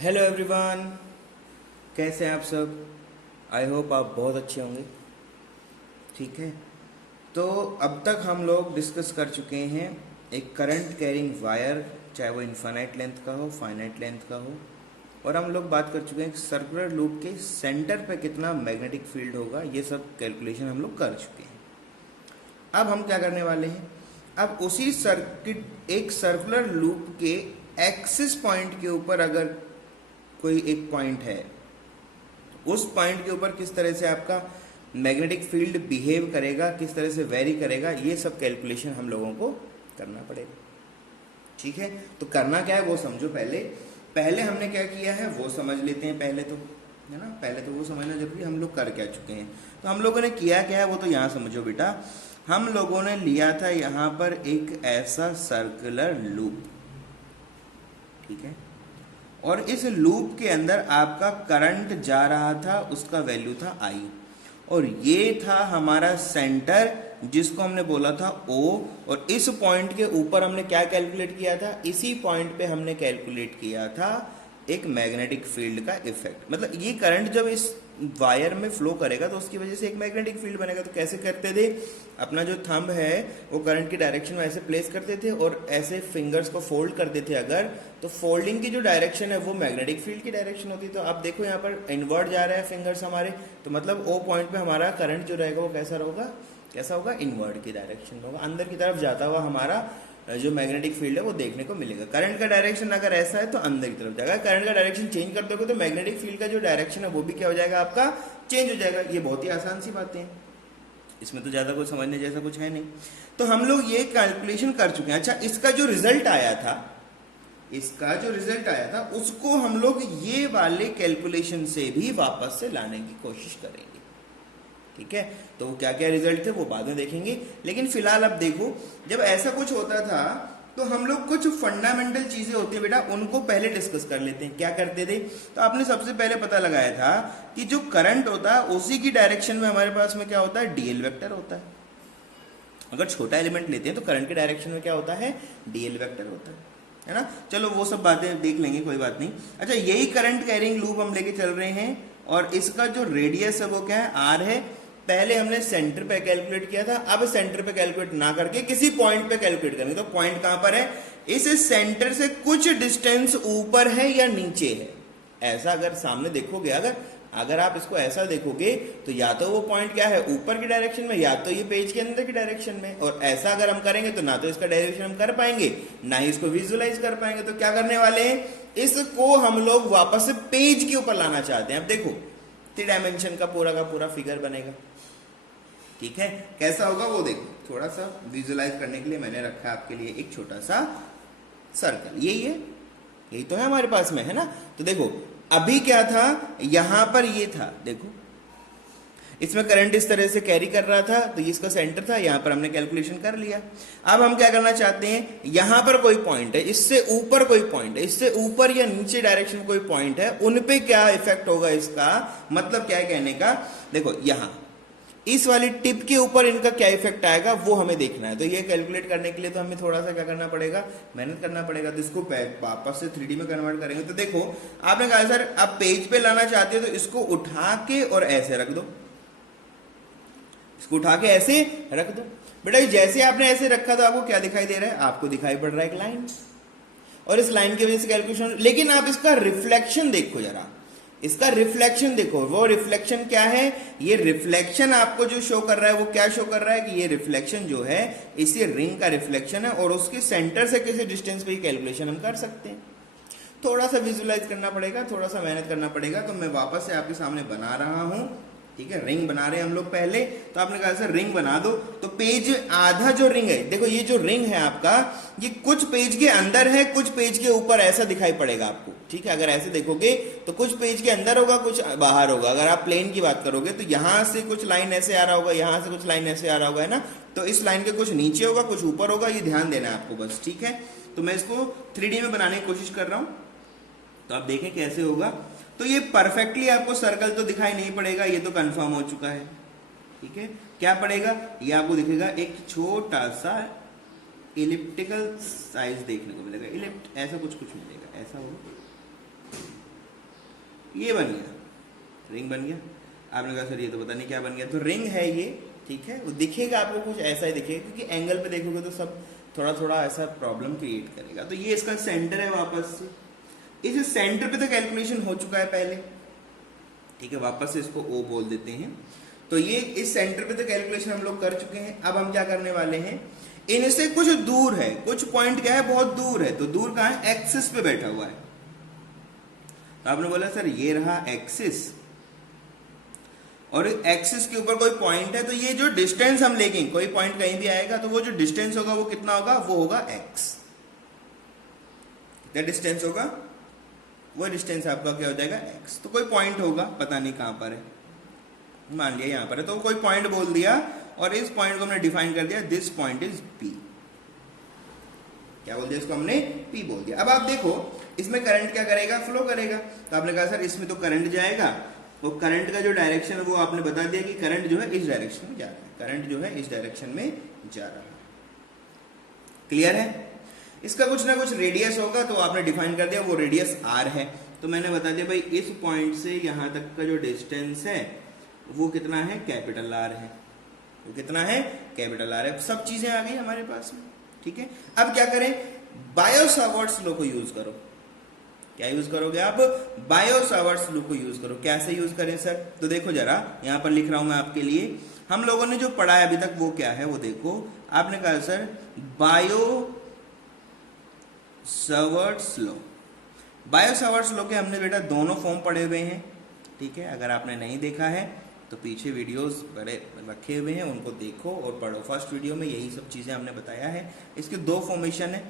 Hello everyone, कैसे हैं आप सब। आई होप आप बहुत अच्छे होंगे। ठीक है, तो अब तक हम लोग डिस्कस कर चुके हैं एक करंट कैरिंग वायर, चाहे वो इनफाइनाइट लेंथ का हो फाइनाइट लेंथ का हो, और हम लोग बात कर चुके हैं सर्कुलर लूप के सेंटर पे कितना मैग्नेटिक फील्ड होगा। ये सब कैलकुलेशन हम लोग कर चुके हैं। अब हम क्या करने वाले हैं, अब उसी सर्किट एक सर्कुलर लूप के एक्सिस पॉइंट के ऊपर अगर कोई एक पॉइंट है, उस पॉइंट के ऊपर किस तरह से आपका मैग्नेटिक फील्ड बिहेव करेगा, किस तरह से वेरी करेगा, ये सब कैलकुलेशन हम लोगों को करना पड़ेगा। ठीक है, तो करना क्या है वो समझो। पहले हमने क्या किया है वो समझ लेते हैं। पहले तो है ना, पहले तो वो समझना जरूरी, हम लोग कर क्या चुके हैं। तो हम लोगों ने किया क्या है वो तो यहाँ समझो बेटा। हम लोगों ने लिया था यहाँ पर एक ऐसा सर्कुलर लूप, ठीक है, और इस लूप के अंदर आपका करंट जा रहा था, उसका वैल्यू था आई, और ये था हमारा सेंटर जिसको हमने बोला था ओ। और इस पॉइंट के ऊपर हमने क्या कैलकुलेट किया था, इसी पॉइंट पे हमने कैलकुलेट किया था एक मैग्नेटिक फील्ड का इफेक्ट। मतलब ये करंट जब इस वायर में फ्लो करेगा तो उसकी वजह से एक मैग्नेटिक फील्ड बनेगा। तो कैसे करते थे, अपना जो थंब है वो करंट की डायरेक्शन में ऐसे प्लेस करते थे और ऐसे फिंगर्स को फोल्ड करते थे अगर, तो फोल्डिंग की जो डायरेक्शन है वो मैग्नेटिक फील्ड की डायरेक्शन होती है। तो आप देखो यहाँ पर इनवर्ट जा रहा है फिंगर्स हमारे, तो मतलब ओ पॉइंट पे हमारा करंट जो रहेगा वो कैसा होगा, इनवर्ट की डायरेक्शन में होगा, अंदर की तरफ जाता हुआ हमारा जो मैग्नेटिक फील्ड है वो देखने को मिलेगा। करंट का डायरेक्शन अगर ऐसा है तो अंदर की तरफ जाएगा, करंट का डायरेक्शन चेंज कर दोगे तो मैग्नेटिक फील्ड का जो डायरेक्शन है वो भी क्या हो जाएगा, आपका चेंज हो जाएगा। ये बहुत ही आसान सी बातें हैं, इसमें तो ज्यादा कुछ समझने जैसा कुछ है नहीं। तो हम लोग ये कैलकुलेशन कर चुके हैं। अच्छा, इसका जो रिजल्ट आया था उसको हम लोग ये वाले कैलकुलेशन से भी वापस से लाने की कोशिश करेंगे। ठीक है, तो क्या क्या रिजल्ट थे वो बाद में देखेंगे, लेकिन फिलहाल अब देखो, जब ऐसा कुछ होता था तो हम लोग कुछ फंडामेंटल चीजें होती है बेटा, उनको पहले डिस्कस कर लेते हैं। क्या करते थे, तो आपने सबसे पहले पता लगाया था कि जो करंट होता है उसी की डायरेक्शन में हमारे पास में क्या होता है, डीएल वेक्टर होता है। अगर छोटा एलिमेंट लेते हैं तो करंट के डायरेक्शन में क्या होता है, डीएल वेक्टर होता है ना। चलो वो सब बातें देख लेंगे, कोई बात नहीं। अच्छा, यही करंट कैरिंग लूप हम लेके चल रहे हैं और इसका जो रेडियस है वो क्या है, आर है। पहले हमने सेंटर पे कैलकुलेट किया था, अब सेंटर पे कैलकुलेट ना करके किसी पॉइंट पे कैलकुलेट करेंगे। तो पॉइंट कहां पर है, इस सेंटर से कुछ डिस्टेंस ऊपर है या नीचे है, ऐसा अगर सामने देखोगे, अगर आप इसको ऐसा देखोगे तो या तो वो पॉइंट क्या है, ऊपर की डायरेक्शन में, या तो ये पेज के अंदर की डायरेक्शन में। और ऐसा अगर हम करेंगे तो ना तो इसका डेरिवेशन हम कर पाएंगे, ना ही इसको विजुअलाइज कर पाएंगे। तो क्या करने वाले हैं, इसको हम लोग वापस से पेज के ऊपर लाना चाहते हैं। अब देखो 3 डायमेंशन का पूरा फिगर बनेगा। ठीक है, कैसा होगा वो देखो, थोड़ा सा विजुअलाइज करने के लिए मैंने रखा है आपके लिए एक छोटा सा सर्कल। यही तो है हमारे पास में, है ना। तो देखो अभी क्या था, यहां पर ये था, देखो इसमें करंट इस तरह से कैरी कर रहा था, तो ये इसका सेंटर था, यहां पर हमने कैलकुलेशन कर लिया। अब हम क्या करना चाहते हैं, यहां पर कोई पॉइंट है, इससे ऊपर कोई पॉइंट है, इससे ऊपर या नीचे डायरेक्शन में कोई पॉइंट है, उन पे क्या इफेक्ट होगा इसका, मतलब क्या है कहने का, देखो यहां इस वाली टिप के ऊपर इनका क्या इफेक्ट आएगा वो हमें देखना है। तो ये कैलकुलेट करने के लिए तो हमें थोड़ा सा क्या करना पड़ेगा, मेहनत करना पड़ेगा। तो इसको वापस से 3D में कन्वर्ट करेंगे। तो देखो आपने कहा सर आप पेज पे लाना चाहते हो तो इसको उठा के और ऐसे रख दो, इसको उठा के ऐसे रख दो। बेटा जैसे आपने ऐसे रखा तो आपको क्या दिखाई दे रहा है, आपको दिखाई पड़ रहा है एक लाइन, और इस लाइन की वजह से कैलकुलेशन। लेकिन आप इसका रिफ्लेक्शन देखो जरा, इसका रिफ्लेक्शन देखो, वो रिफ्लेक्शन क्या है, ये रिफ्लेक्शन आपको जो शो कर रहा है वो क्या शो कर रहा है कि ये रिफ्लेक्शन जो है इसी रिंग का रिफ्लेक्शन है, और उसके सेंटर से किसी डिस्टेंस पे कैलकुलेशन हम कर सकते हैं। थोड़ा सा विजुअलाइज करना पड़ेगा, थोड़ा सा मेहनत करना पड़ेगा। तो मैं वापस से आपके सामने बना रहा हूं, ठीक है, रिंग बना रहे हैं हम लोग पहले। तो आपने कहा सर रिंग बना दो, तो पेज आधा जो रिंग है, देखो ये जो रिंग है आपका, ये कुछ पेज के अंदर है, कुछ पेज के ऊपर, ऐसा दिखाई पड़ेगा आपको। ठीक है, अगर ऐसे देखोगे तो कुछ पेज के अंदर होगा, कुछ बाहर होगा। अगर आप प्लेन की बात करोगे तो यहां से कुछ लाइन ऐसे आ रहा होगा, यहां से कुछ लाइन ऐसे आ रहा होगा, है ना। तो इस लाइन के कुछ नीचे होगा, कुछ ऊपर होगा, ये ध्यान देना है आपको बस। ठीक है, तो मैं इसको 3D में बनाने की कोशिश कर रहा हूं, तो आप देखें कैसे होगा। तो ये परफेक्टली आपको सर्कल तो दिखाई नहीं पड़ेगा, ये तो कंफर्म हो चुका है। ठीक है, क्या पड़ेगा, ये आपको दिखेगा एक छोटा सा इलिप्टिकल साइज देखने को मिलेगा, ऐसा कुछ मिलेगा, ऐसा होगा, ये बन गया, रिंग बन गया। आपने कहा सर ये तो पता नहीं क्या बन गया, तो रिंग है ये, ठीक है। वो दिखेगा आपको कुछ ऐसा ही दिखेगा, क्योंकि एंगल पे देखोगे तो सब थोड़ा थोड़ा ऐसा प्रॉब्लम क्रिएट करेगा। तो ये इसका सेंटर है, वापस से इस सेंटर पे तो कैलकुलेशन हो चुका है पहले, ठीक है। वापस से इसको O बोल देते हैं। तो ये इस सेंटर पे तो कैलकुलेशन हम लोग कर चुके हैं। अब हम क्या करने वाले हैं, इनसे कुछ दूर है, कुछ पॉइंट क्या है, बहुत दूर है। तो दूर कहाँ है, एक्सिस पे बैठा हुआ है। तो आपने बोला सर ये रहा एक्सिस, और एक्सिस के ऊपर कोई पॉइंट है, तो ये जो डिस्टेंस हम लेंगे, कोई पॉइंट कहीं भी आएगा तो वो जो डिस्टेंस होगा वो कितना होगा, वो होगा x। कितना डिस्टेंस होगा, वो डिस्टेंस आपका क्या हो जाएगा, x। तो कोई पॉइंट होगा, पता नहीं कहां पर है, मान लिया यहां पर है, तो कोई पॉइंट बोल दिया, और इस पॉइंट को हमने डिफाइन कर दिया, दिस पॉइंट इज P। क्या बोल दिया इसको हमने, P बोल दिया। अब आप देखो इसमें करंट क्या करेगा, फ्लो करेगा। तो आपने कहा सर इसमें तो करंट जाएगा, तो करंट का जो डायरेक्शन है वो आपने बता दिया कि करंट जो है इस डायरेक्शन में जा रहा है, करंट जो है इस डायरेक्शन में जा रहा है। क्लियर है। इसका कुछ ना कुछ रेडियस होगा, तो आपने डिफाइन कर दिया, वो रेडियस r है। तो मैंने बता दिया भाई इस पॉइंट से यहां तक का जो डिस्टेंस है वो कितना है, कैपिटल R है। वो कितना है, कैपिटल R है। सब चीजें आ गई हमारे पास में, ठीक है। अब क्या करें, बायो-सावर्ट्स लॉ को यूज करो। क्या यूज करोगे आप, बायो-सावर्ट्स लॉ को यूज करो। कैसे यूज करें सर, तो देखो जरा, यहां पर लिख रहा हूं मैं आपके लिए। हम लोगों ने जो पढ़ा है अभी तक वो क्या है, वो देखो। आपने कहा sir bio-Savart's law. Bio-Savart's law के हमने बेटा दोनों फॉर्म पढ़े हुए हैं, ठीक है। अगर आपने नहीं देखा है तो पीछे वीडियोस बड़े रखे हुए हैं, उनको देखो और पढ़ो। फर्स्ट वीडियो में यही सब चीजें हमने बताया है। इसके दो फॉर्मेशन है।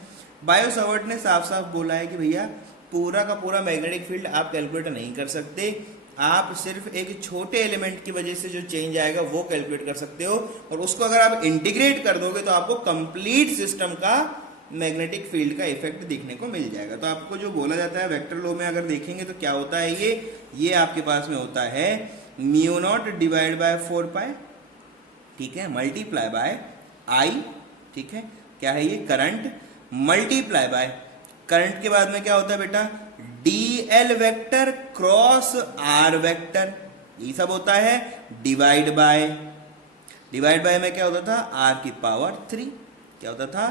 बायो-सावर्ट ने साफ साफ बोला है कि भैया पूरा का पूरा मैग्नेटिक फील्ड आप कैलकुलेट नहीं कर सकते, आप सिर्फ एक छोटे एलिमेंट की वजह से जो चेंज आएगा वो कैलकुलेट कर सकते हो, और उसको अगर आप इंटीग्रेट कर दोगे तो आपको कंप्लीट सिस्टम का मैग्नेटिक फील्ड का इफेक्ट देखने को मिल जाएगा। तो आपको जो बोला जाता है वेक्टर लॉ में अगर देखेंगे तो क्या होता है, ये आपके पास में होता है म्यू नॉट डिवाइड बाय 4 पाई, ठीक है, मल्टीप्लाई बाय I, ठीक है। क्या है ये, करंट, मल्टीप्लाई बाय करंट के बाद में क्या होता है बेटा, dl vector cross r vector, ये सब होता है। डिवाइड बाय में क्या होता था, r की पावर 3, क्या होता था,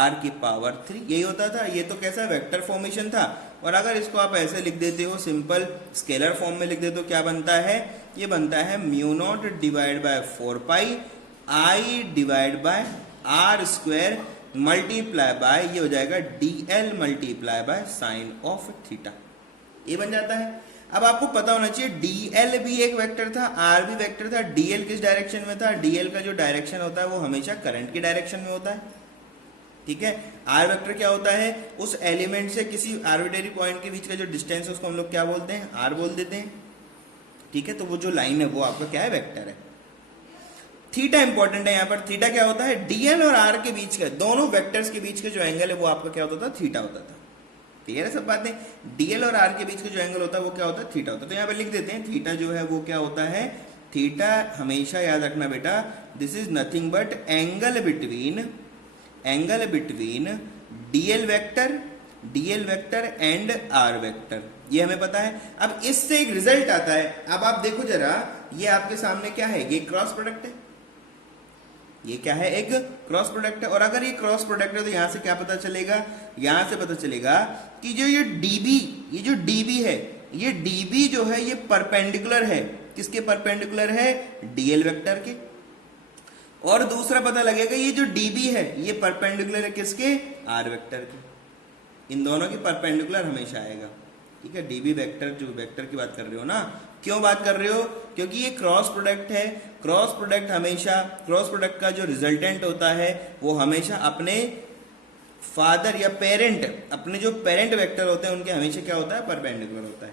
r की पावर 3, यही होता था। ये तो कैसा वेक्टर फॉर्मेशन था। और अगर इसको आप ऐसे लिख देते हो, सिंपल स्केलर फॉर्म में लिख देते हो, क्या बनता है, ये बनता है mu not divide by 4 pi I divide by r square multiply bye, ये हो जाएगा dl multiply by sine of theta, ये बन जाता है। अब आपको पता होना चाहिए dl भी एक वेक्टर था, r भी वेक्टर था। dl किस डायरेक्शन में था, dl का जो डायरेक्शन होता है वो हमेशा करंट की डायरेक्शन में होता है, ठीक है। r वेक्टर क्या होता है, उस एलिमेंट से किसी आर्बिट्रेरी पॉइंट के बीच का जो डिस्टेंस है उसको हम लोग क्या बोलते हैं, r बोल देते हैं, ठीक है। तो वो जो लाइन है वो आपका क्या है, वेक्टर है। थीटा इंपॉर्टेंट है यहाँ पर। थीटा क्या होता है, dl और r के बीच का, दोनों वेक्टर्स के बीच का जो एंगल है वो आपका क्या होता था, थीटा होता था। क्लियर है सब बातें। dl और r के बीच का जो एंगल होता है वो क्या होता है, थीटा होता है। तो यहाँ पे लिख देते हैं थीटा जो है वो क्या होता है, थीटा हमेशा याद रखना बेटा, this is nothing but angle between dl vector and r vector, ये हमें पता है। अब इससे एक रिजल्ट आता है। अब आप देखो जरा, ये आपके सामने क्या है, ये क्रॉस प्रोडक्ट है, ये क्या है, एक क्रॉस प्रोडक्ट है। और अगर ये क्रॉस प्रोडक्ट है तो यहां से क्या पता चलेगा, यहां से पता चलेगा कि जो ये db है, ये db जो है ये परपेंडिकुलर है, किसके परपेंडिकुलर है, dl वेक्टर के। और दूसरा पता लगेगा ये जो db है ये परपेंडिकुलर है किसके, r वेक्टर के। इन दोनों की परपेंडिकुलर हमेशा आएगा, ठीक है। db वेक्टर, जो वेक्टर की बात कर रहे हो ना, क्यों बात कर रहे हो, क्योंकि ये क्रॉस प्रोडक्ट है। क्रॉस प्रोडक्ट हमेशा, क्रॉस प्रोडक्ट का जो रिजल्टेंट होता है वो हमेशा अपने फादर या पेरेंट, अपने जो पेरेंट वेक्टर होते हैं उनके हमेशा क्या होता है, परपेंडिकुलर होता है।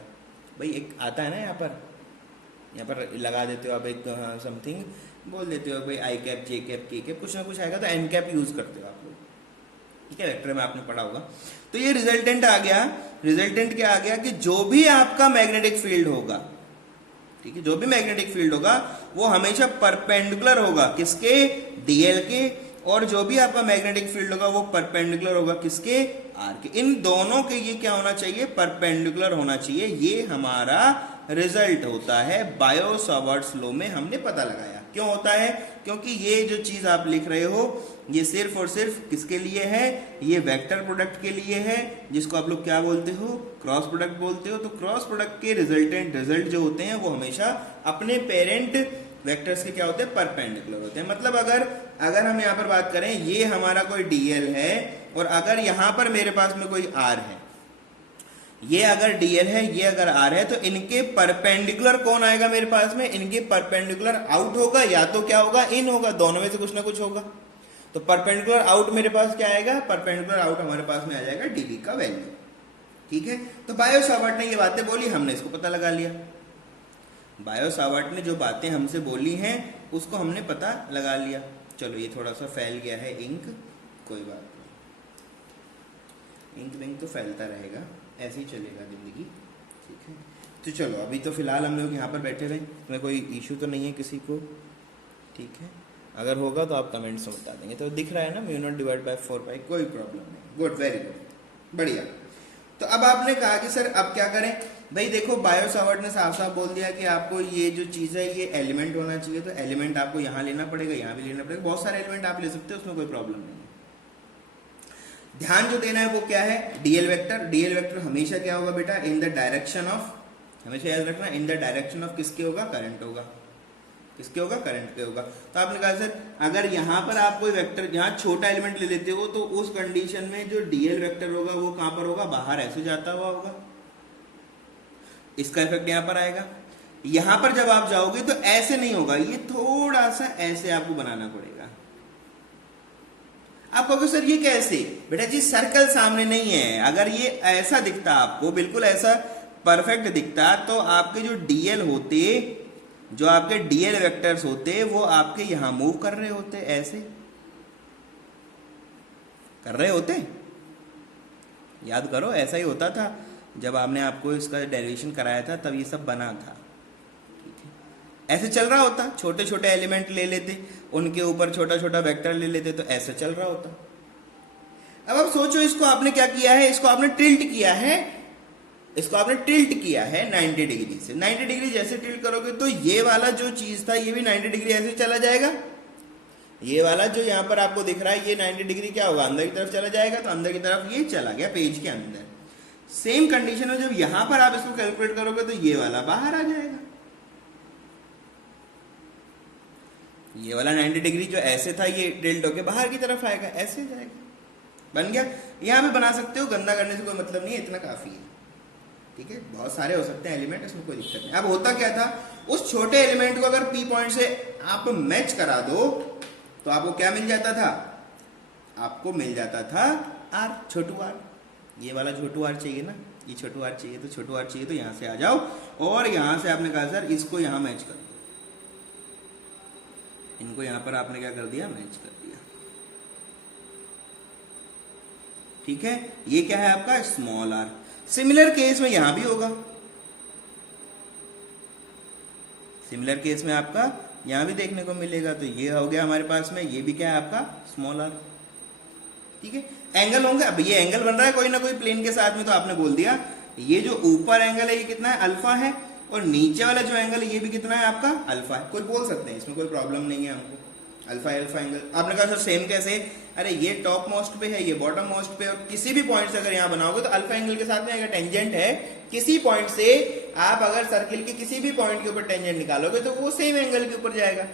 भाई एक आता है ना यहाँ पर लगा देते हो आप एक समथिंग बोल देते हो, भाई आई कैप, जे कैप, के कैप, कुछ ना कुछ आएगा तो एन कैप यूज करते हो आप लोग, ठीक है। वेक्टर में आपने पढ़ा होगा। तो ये रिजल्टेंट आ गया। रिजल्टेंट क्या आ गया कि जो भी आपका मैग्नेटिक फील्ड होगा, ठीक है, जो भी मैग्नेटिक फील्ड होगा वो हमेशा परपेंडिकुलर होगा किसके, dl के। और जो भी आपका मैग्नेटिक फील्ड होगा वो परपेंडिकुलर होगा किसके, आर के। इन दोनों के ये क्या होना चाहिए, परपेंडिकुलर होना चाहिए। ये हमारा रिजल्ट होता है बायो सावर्ट्स लॉ में हमने पता लगाया। क्यों होता है, क्योंकि ये जो चीज आप लिख रहे हो ये सिर्फ और सिर्फ किसके लिए है, ये वेक्टर प्रोडक्ट के लिए है, जिसको आप लोग क्या बोलते हो, क्रॉस प्रोडक्ट बोलते हो। तो क्रॉस प्रोडक्ट के रिजल्टेंट रिजल्ट जो होते हैं वो हमेशा अपने पेरेंट वेक्टर्स के क्या होते हैं, परपेंडिकुलर होते हैं। मतलब अगर हम यहाँ पर बात करें, ये हमारा कोई डीएल है और अगर यहाँ पर मेरे पास में कोई आर है, ये अगर डीएल है, ये अगर आर है, तो इनके परपेंडिकुलर कौन आएगा मेरे पास में, इनके परपेंडिकुलर आउट होगा या तो क्या होगा, इन होगा, दोनों में से कुछ ना कुछ होगा। तो परपेंडिकुलर आउट मेरे पास क्या आएगा, परपेंडिकुलर आउट हमारे पास में आ जाएगा डीबी का वैल्यू। ठीक है, तो बायो सावर्ट ने ये बातें बोली, हमने इसको पता लगा लिया। बायो सावर्ट ने जो बातें हमसे बोली हैं उसको हमने पता लगा लिया। चलो ये थोड़ा सा फैल गया है इंक, कोई बात नहीं, इंक विंक तो फैलता रहेगा, ऐसे ही चलेगा जिंदगी। ठीक है, तो चलो अभी तो फिलहाल हम लोग यहाँ पर बैठे रहे, तुम्हें कोई इशू तो नहीं है किसी को। ठीक है, अगर होगा तो आप कमेंट्स में बता देंगे। तो दिख रहा है ना, म्यू नॉट डिवाइड बाय 4 पाई, कोई प्रॉब्लम नहीं। गुड, वेरी गुड, बढ़िया। तो अब आपने कहा कि सर अब क्या करें, भाई देखो बायो सावर्ट ने साफ साफ बोल दिया कि आपको ये जो चीज़ है ये एलिमेंट होना चाहिए। तो एलिमेंट आपको यहाँ लेना पड़ेगा, यहाँ भी लेना पड़ेगा, बहुत सारे एलिमेंट आप ले सकते हो, उसमें कोई प्रॉब्लम नहीं है। ध्यान जो देना है वो क्या है, डीएल वेक्टर। डीएल वेक्टर हमेशा क्या होगा बेटा, इन द डायरेक्शन ऑफ, हमेशा याद रखना, इन द डायरेक्शन ऑफ किसके होगा, करंट होगा, किसके होगा, करंट के होगा। तो आपने कहा सर अगर यहाँ पर आप कोई वेक्टर, यहाँ छोटा एलिमेंट ले लेते हो तो उस कंडीशन में जो डीएल वेक्टर होगा वो कहां पर होगा, बाहर ऐसे जाता हुआ होगा, इसका इफेक्ट यहाँ पर आएगा। यहां पर जब आप जाओगे तो ऐसे नहीं होगा, ये थोड़ा सा ऐसे आपको बनाना पड़ेगा। आप कहोगे सर ये कैसे, बेटा जी सर्कल सामने नहीं है, अगर ये ऐसा दिखता आपको, बिल्कुल ऐसा परफेक्ट दिखता, तो आपके जो डीएल होते, जो आपके डीएल वेक्टर्स होते वो आपके यहां मूव कर रहे होते, ऐसे कर रहे होते। याद करो, ऐसा ही होता था जब आपने आपको इसका डेरिवेशन कराया था, तब ये सब बना था। ठीक है, ऐसे चल रहा होता, छोटे छोटे एलिमेंट ले लेते, उनके ऊपर छोटा छोटा वेक्टर ले लेते, तो ऐसे चल रहा होता। अब आप सोचो, इसको आपने क्या किया है, इसको आपने टिल्ट किया है, इसको आपने टिल्ट किया है 90 डिग्री से। 90 डिग्री जैसे टिल्ट करोगे तो ये वाला जो चीज था ये भी 90 डिग्री ऐसे चला जाएगा। ये वाला जो यहाँ पर आपको दिख रहा है ये 90 डिग्री क्या होगा, अंदर की तरफ चला जाएगा, तो अंदर की तरफ ये चला गया पेज के अंदर। सेम कंडीशन में जब यहां पर आप इसको कैलकुलेट करोगे तो ये वाला बाहर आ जाएगा। ये वाला 90 डिग्री जो ऐसे था ये टिल्ट होके बाहर की तरफ आएगा, ऐसे जाएगा, बन गया। यहां पे बना सकते हो, गंदा करने से कोई मतलब नहीं है, इतना काफी है। ठीक है, बहुत सारे हो सकते हैं एलिमेंट, इसमें कोई दिक्कत नहीं। अब होता क्या था, उस छोटे एलिमेंट को अगर पी पॉइंट से आप मैच करा दो तो आपको क्या मिल जाता था, आपको मिल जाता था आर, छोटू आर। ये वाला छोटू आर चाहिए ना, ये छोटू आर चाहिए, तो छोटू आर चाहिए तो यहां से आ जाओ, और यहां से आपने कहा सर इसको यहां मैच कर दो, इनको यहां पर आपने क्या कर दिया, मैच कर दिया। ठीक है, ये क्या है आपका स्मॉल आर। सिमिलर केस में यहां भी होगा, सिमिलर केस में आपका यहां भी देखने को मिलेगा। तो ये हो गया हमारे पास में, ये भी क्या है आपका स्मॉल आर। ठीक है, एंगल होंगे, अब ये एंगल बन रहा है कोई ना कोई प्लेन के साथ में, तो आपने बोल दिया ये जो ऊपर एंगल है ये कितना है, अल्फा है, और नीचे वाला जो एंगल है ये भी कितना है आपका, अल्फा है। कोई बोल सकते हैं, इसमें कोई प्रॉब्लम नहीं है हमको, अल्फा अल्फा एंगल। आपने कहा सर सेम कैसे, अरे ये टॉप मोस्ट पे है, ये बॉटम मोस्ट पे, और किसी भी पॉइंट से अगर यहाँ बनाओगे तो अल्फा एंगल के साथ में अगर टेंजेंट है, किसी पॉइंट से आप अगर सर्किल के किसी भी पॉइंट के ऊपर टेंजेंट निकालोगे तो वो सेम एंगल के ऊपर जाएगा।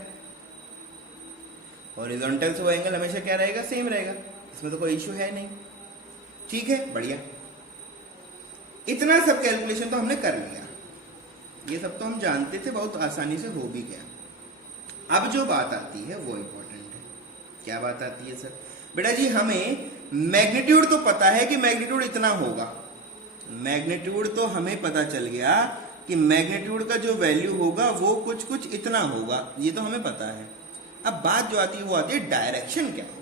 हॉरिजॉन्टल से वो एंगल हमेशा क्या रहेगा, सेम रहेगा, इसमें तो कोई इश्यू है नहीं। ठीक है, बढ़िया। इतना सब कैलकुलेशन तो हमने कर लिया, ये सब तो हम जानते थे, बहुत आसानी से हो भी गया। अब जो बात आती है वो इंपॉर्टेंट है। क्या बात आती है सर, बेटा जी हमें मैग्नीट्यूड तो पता है कि मैग्नीट्यूड इतना होगा, मैग्नीट्यूड तो हमें पता चल गया कि मैग्नीट्यूड का जो वैल्यू होगा वो कुछ कुछ इतना होगा, ये तो हमें पता है। अब बात जो आती है वो आती है डायरेक्शन क्या होगा।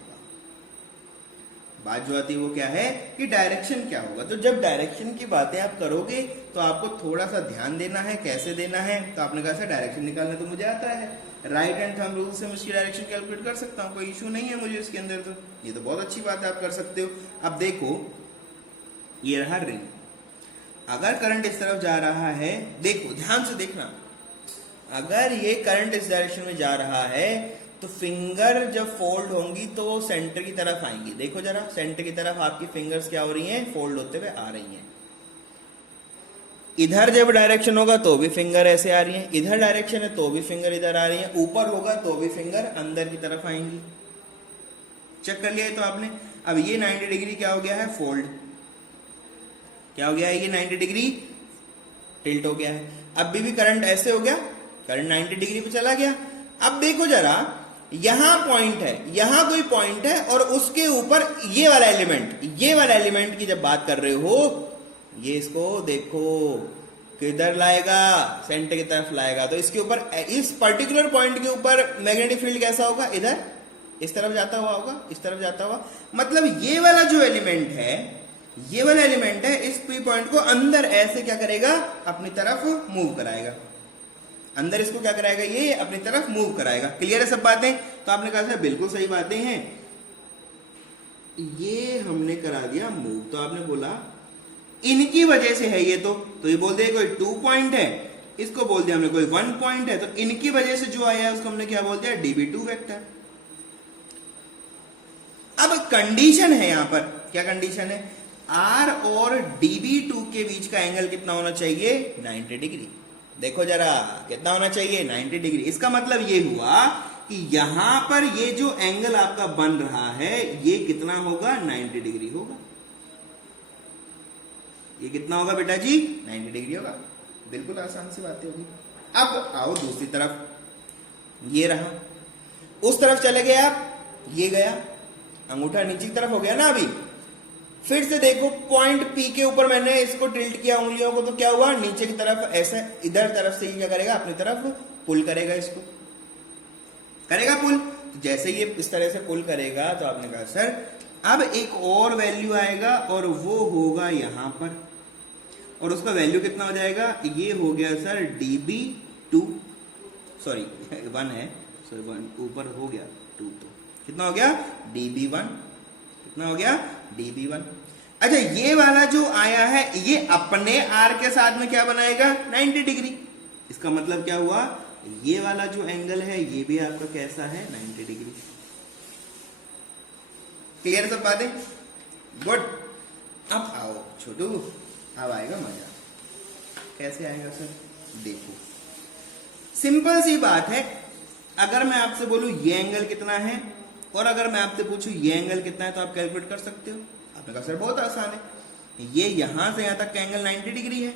बात जो आती है वो क्या है कि डायरेक्शन क्या होगा। तो जब डायरेक्शन की बातें आप करोगे तो आपको थोड़ा सा ध्यान देना है, कैसे देना है। तो आपने कहा सर डायरेक्शन निकालना तो मुझे आता है, राइट हैंड थंब रूल से मैं इसकी डायरेक्शन कैलकुलेट कर सकता हूँ, कोई इशू नहीं है मुझे इसके अंदर। तो ये तो बहुत अच्छी बात है, आप कर सकते हो। अब देखो ये रहा रिंग, अगर करंट इस तरफ जा रहा है, देखो ध्यान से देखना, अगर ये करंट इस डायरेक्शन में जा रहा है तो फिंगर जब फोल्ड होंगी तो सेंटर की तरफ आएंगी। देखो जरा, सेंटर की तरफ आपकी फिंगर्स क्या हो रही हैं, फोल्ड होते हुए आ रही हैं। इधर जब डायरेक्शन होगा तो भी फिंगर ऐसे आ रही हैं, इधर डायरेक्शन है तो भी फिंगर इधर आ रही है, ऊपर होगा तो भी फिंगर अंदर की तरफ आएंगी। चेक कर लिया तो आपने। अब ये 90 डिग्री क्या हो गया है, फोल्ड। क्या हो गया है, ये 90 डिग्री टिल्ट हो गया है। अब भी करंट ऐसे हो गया, करंट 90 डिग्री पे चला गया। अब देखो जरा, यहां पॉइंट है, यहां कोई पॉइंट है और उसके ऊपर ये वाला एलिमेंट, ये वाला एलिमेंट की जब बात कर रहे हो, ये इसको देखो किधर लाएगा, सेंटर की तरफ लाएगा। तो इसके ऊपर, इस पर्टिकुलर पॉइंट के ऊपर मैग्नेटिक फील्ड कैसा होगा, इधर इस तरफ जाता हुआ होगा, इस तरफ जाता हुआ। मतलब ये वाला जो एलिमेंट है, ये वाला एलिमेंट है, इस पी पॉइंट को अंदर ऐसे क्या करेगा, अपनी तरफ मूव कराएगा। अंदर इसको क्या कराएगा, ये अपनी तरफ मूव कराएगा। क्लियर है सब बातें। तो आपने कहा सर बिल्कुल सही बातें हैं, ये हमने करा दिया मूव। तो आपने बोला इनकी वजह से है ये, तो ये बोल दिया कोई 2 पॉइंट है, इसको बोल दिया हमने कोई 1 पॉइंट है, तो इनकी वजह से जो आया है उसको हमने क्या बोल दिया, dB2 वेक्टर। अब कंडीशन है यहां पर, क्या कंडीशन है, R और dB2 के बीच का एंगल कितना होना चाहिए, 90 डिग्री। देखो जरा कितना होना चाहिए, 90 डिग्री। इसका मतलब ये हुआ कि यहां पर ये जो एंगल आपका बन रहा है ये कितना होगा, 90 डिग्री होगा। ये कितना होगा बेटा जी, 90 डिग्री होगा। बिल्कुल आसान सी बात होगी। अब आओ दूसरी तरफ, ये रहा, उस तरफ चले गए आप, ये गया, अंगूठा नीचे की तरफ हो गया ना। अभी फिर से देखो, पॉइंट पी के ऊपर मैंने इसको टिल्ट किया उंगलियों को, तो क्या हुआ, नीचे की तरफ ऐसे, इधर तरफ से ये क्या करेगा, अपनी तरफ पुल करेगा, इसको करेगा पुल। तो जैसे ये इस तरह से पुल करेगा तो आपने कहा सर अब एक और वैल्यू आएगा और वो होगा यहां पर, और उसका वैल्यू कितना हो जाएगा, ये हो गया सर dB2, सॉरी 1 है, सॉरी 1 ऊपर हो गया 2, तो कितना हो गया, dB1। कितना हो गया, dB1। अच्छा, ये वाला जो आया है ये अपने R के साथ में क्या बनाएगा, 90 डिग्री। इसका मतलब क्या हुआ, ये वाला जो एंगल है ये भी आपका कैसा है, 90 डिग्री। क्लियर सब बातें, गुड। अब आओ छोटू, अब आएगा मजा। कैसे आएगा सर, देखो सिंपल सी बात है। अगर मैं आपसे बोलूं ये एंगल कितना है और अगर मैं आपसे पूछूं ये एंगल कितना है, तो आप कैलकुलेट कर सकते हो। आपने कहा सर बहुत आसान है, ये यहां से यहां तक का एंगल 90 डिग्री है,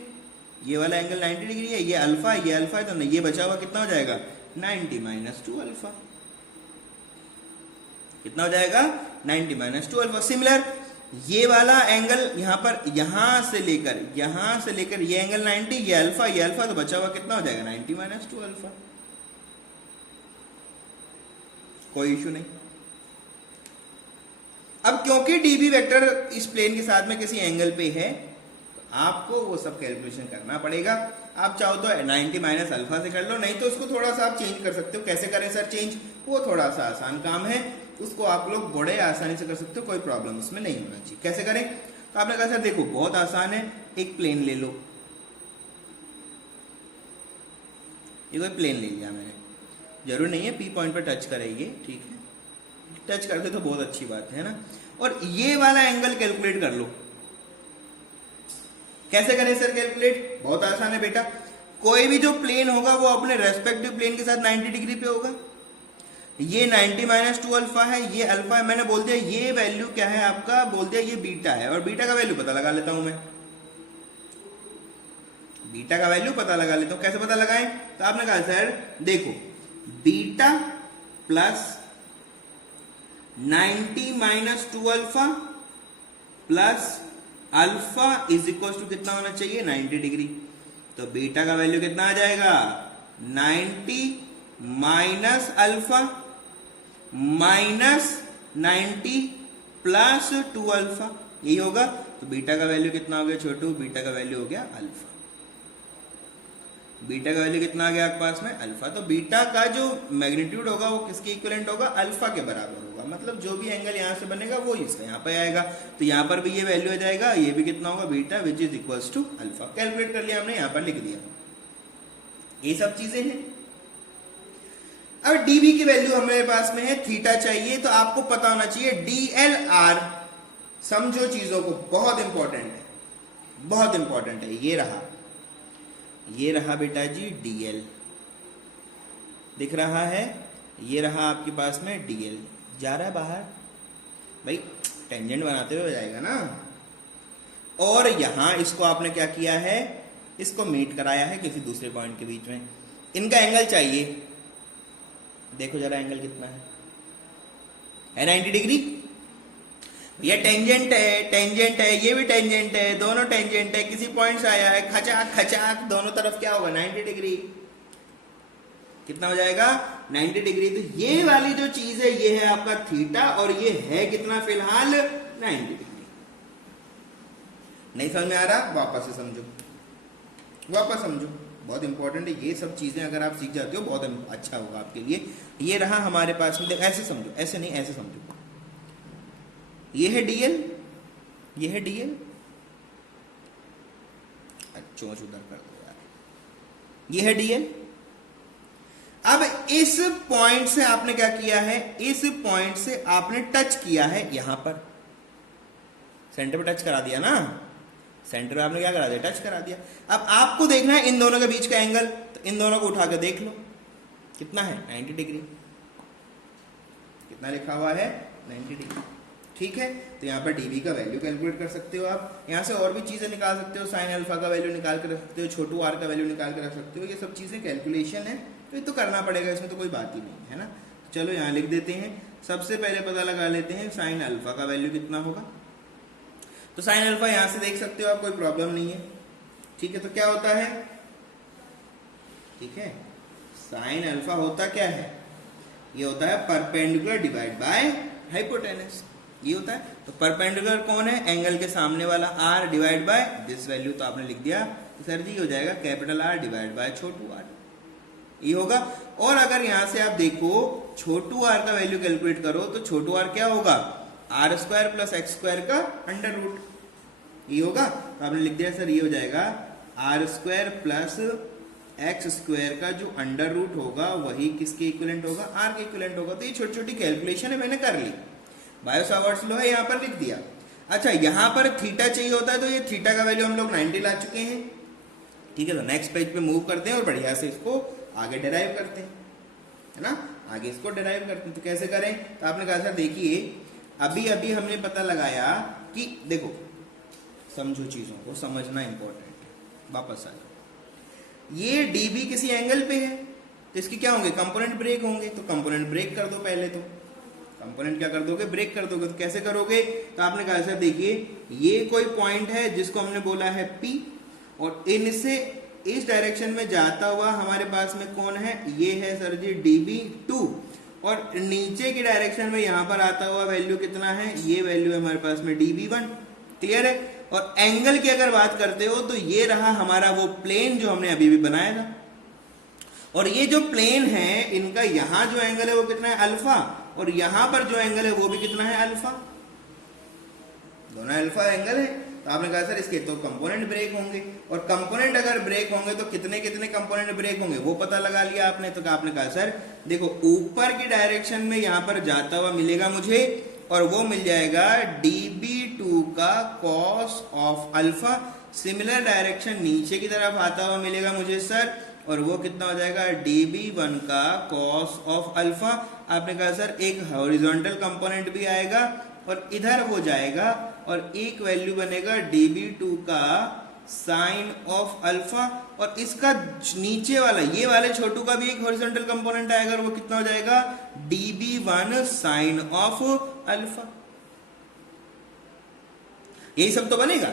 ये वाला एंगल 90 डिग्री है, ये अल्फा है, तो ये बचा हुआ कितना हो जाएगा, 90 - 2 अल्फा। कितना हो जाएगा, 90 - 2 अल्फा। सिमिलर ये वाला एंगल यहां पर, यहां से लेकर ये एंगल 90, ये अल्फा, तो बचा हुआ कितना हो जाएगा, 90 - 2 अल्फा। कोई इशू नहीं। अब क्योंकि dB वेक्टर इस प्लेन के साथ में किसी एंगल पे है, आपको वो सब कैलकुलेशन करना पड़ेगा। आप चाहो तो 90 - अल्फा से कर लो, नहीं तो उसको थोड़ा सा आप चेंज कर सकते हो। कैसे करें सर चेंज, वो थोड़ा सा आसान काम है, उसको आप लोग बड़े आसानी से कर सकते हो, कोई प्रॉब्लम उसमें नहीं होना चाहिए। कैसे करें, तो आपने कहा सर देखो बहुत आसान है, एक प्लेन ले लो। ये कोई प्लेन ले लिया मैंने, जरूर नहीं है पी पॉइंट पर टच करेंगे, ठीक है, टच करते तो बहुत अच्छी बात है ना। और ये वाला एंगल कैलकुलेट कर लो। कैसे करें सर कैलकुलेट, बहुत आसान है बेटा। कोई भी जो प्लेन होगा वो अपने रेस्पेक्टिव प्लेन के साथ 90 डिग्री पे होगा। ये 90 - 2 अल्फा है, ये अल्फा है, मैंने बोल दिया ये वैल्यू क्या है आपका, बोल दिया ये बीटा है, और बीटा का वैल्यू पता लगा लेता हूं मैं। बीटा का वैल्यू पता लगा लेता हूं, कैसे पता लगाएं, तो आपने कहा सर देखो beta plus 90 - 2 alpha plus alpha is equal to कितना होना चाहिए, 90 डिग्री। तो बीटा का वैल्यू कितना आ जाएगा, 90 - अल्फा - 90 प्लस 2 अल्फा, यही होगा। तो बीटा का वैल्यू कितना हो गया छोटू, बीटा का वैल्यू हो गया अल्फा। बीटा का वैल्यू कितना आ गया आपके पास में, अल्फा। तो बीटा का जो मैग्नीट्यूड होगा वो किसके इक्विवेलेंट होगा, अल्फा के बराबर होगा। मतलब जो भी एंगल यहां से बनेगा वो इसका यहाँ पे आएगा। तो यहाँ पर भी ये वैल्यू आ जाएगा, ये भी कितना होगा, beta which is equals to alpha. Calculate कर लिया हमने, यहाँ पर लिख दिया। ये सब चीजें हैं। अब डीबी की वैल्यू हमारे पास में है, थीटा चाहिए, तो आपको पता होना चाहिए डीएलआर। समझो चीजों को, बहुत इंपॉर्टेंट है, बहुत इंपॉर्टेंट है। ये रहा बेटा जी डीएल, दिख रहा है, ये रहा आपके पास में डीएल। जा रहा है बाहर भाई, टेंजेंट बनाते हुए हो जाएगा ना। और यहां इसको आपने क्या किया है, इसको मीट कराया है किसी दूसरे पॉइंट के बीच में। इनका एंगल चाहिए, देखो जरा एंगल कितना है 90 डिग्री। ये टेंजेंट है, ये भी टेंजेंट है, दोनों टेंजेंट है, किसी पॉइंट से आया है, खचाक खचाक दोनों तरफ क्या होगा 90 डिग्री। कितना हो जाएगा 90 डिग्री। तो ये वाली जो चीज है ये है आपका थीटा, और ये है कितना फिलहाल 90 डिग्री। नहीं समझ में आ रहा, वापस से समझो, वापस समझो, बहुत इंपॉर्टेंट है ये सब चीजें। अगर आप सीख जाते हो बहुत अच्छा होगा आपके लिए। ये रहा हमारे पास में, ऐसे समझो, ऐसे नहीं, ऐसे समझो। ये है डीएल, ये है डीएल, चोंच उधर कर दो यार, ये है डीएल। अब इस पॉइंट से आपने क्या किया है, इस पॉइंट से आपने टच किया है, यहां पर सेंटर पे टच करा दिया ना, सेंटर पे आपने क्या करा दिया, टच करा दिया। अब आपको देखना है इन दोनों के बीच का एंगल, तो इन दोनों को उठा के देख लो कितना है 90 डिग्री। कितना लिखा हुआ है 90 डिग्री, ठीक है। तो यहाँ पर डीबी का वैल्यू कैलकुलेट कर सकते हो आप। यहाँ से और भी चीजें निकाल सकते हो, साइन अल्फा का वैल्यू निकाल कर रख सकते हो, छोटू आर का वैल्यू निकाल कर रख सकते हो। ये सब चीजें कैलकुलेशन है, तो ये तो करना पड़ेगा, इसमें तो कोई बात ही नहीं है ना। तो चलो यहाँ लिख देते हैं। सबसे पहले पता लगा लेते हैं साइन अल्फा का वैल्यू कितना होगा। तो साइन अल्फा यहां से देख सकते हो आप, कोई प्रॉब्लम नहीं है, ठीक है। तो क्या होता है, ठीक है, साइन अल्फा होता क्या है, ये होता है परपेंडिकुलर डिवाइड बाय हाइपोटेनस, ये होता है। तो परपेंडिकुलर कौन है, एंगल के सामने वाला R divide by this value. तो आपने लिख दिया, तो सर जी हो जाएगा कैपिटल आर डिवाइड बाय छोटू आर, ये होगा। और अगर यहां से आप देखो छोटू आर का वैल्यू कैलकुलेट करो, तो छोटू आर क्या होगा, R square plus X square का अंडर रूट, ये होगा। तो आपने लिख दिया सर ये हो जाएगा R square plus X square का जो अंडर रूट होगा वही किसके इक्विवेलेंट होगा, आर के इक्विवेलेंट होगा। तो ये छोटी छोटी कैलकुलेशन है, मैंने कर ली, बायो सावर्ट्स लॉ है, यहाँ पर लिख दिया। अच्छा यहाँ पर थीटा चाहिए होता है, तो ये थीटा का वैल्यू हम लोग 90 ला चुके हैं, ठीक है। तो नेक्स्ट पेज पे मूव करते हैं और बढ़िया से इसको आगे डिराइव करते हैं, है ना, आगे इसको डिराइव करते हैं। तो कैसे करें, तो आपने कहा सर देखिए अभी अभी हमने पता लगाया कि देखो समझो चीजों को, समझना इंपॉर्टेंट है। वापस आ जाओ, ये डीबी किसी एंगल पे है, तो इसके क्या होंगे, कंपोनेंट ब्रेक होंगे। तो कंपोनेंट ब्रेक कर दो पहले, तो कंपोनेंट क्या कर दोगे, ब्रेक कर दोगे। तो कैसे करोगे, तो आपने कहा सर देखिए ये कोई पॉइंट है जिसको हमने बोला है P, और इनसे इस डायरेक्शन में जाता हुआ हमारे पास में कौन है, ये है सर जी dB2, और नीचे की डायरेक्शन में यहां पर आता हुआ वैल्यू कितना है, ये वैल्यू है हमारे पास में dB1, क्लियर है। और एंगल की अगर बात करते हो तो ये रहा हमारा वो प्लेन जो हमने अभी भी बनाया था, और ये जो प्लेन है इनका यहां जो एंगल है वो कितना है अल्फा, और यहां पर जो एंगल है वो भी कितना है अल्फा, दोनों अल्फा एंगल है। तो आपने कहा सर इसके तो कंपोनेंट ब्रेक होंगे, और कंपोनेंट अगर ब्रेक होंगे तो कितने कितने कंपोनेंट ब्रेक होंगे वो पता लगा लिया आपने। तो आपने कहा सर देखो ऊपर की डायरेक्शन में यहां पर जाता हुआ मिलेगा मुझे, और वो मिल जाएगा dB2 का cos of alpha. Similar direction नीचे की तरफ आता हुआ मिलेगा मुझे सर, और वो कितना हो जाएगा dB1 का cos ऑफ अल्फा। आपने कहा सर एक हॉरिजॉन्टल कंपोनेंट भी आएगा और इधर हो जाएगा, और एक वैल्यू बनेगा dB2 का साइन ऑफ अल्फा, और इसका नीचे वाला ये वाले छोटू का भी एक हॉरिजॉन्टल कंपोनेंट आएगा, और वो कितना हो जाएगा dB1 साइन ऑफ अल्फा। यही सब तो बनेगा।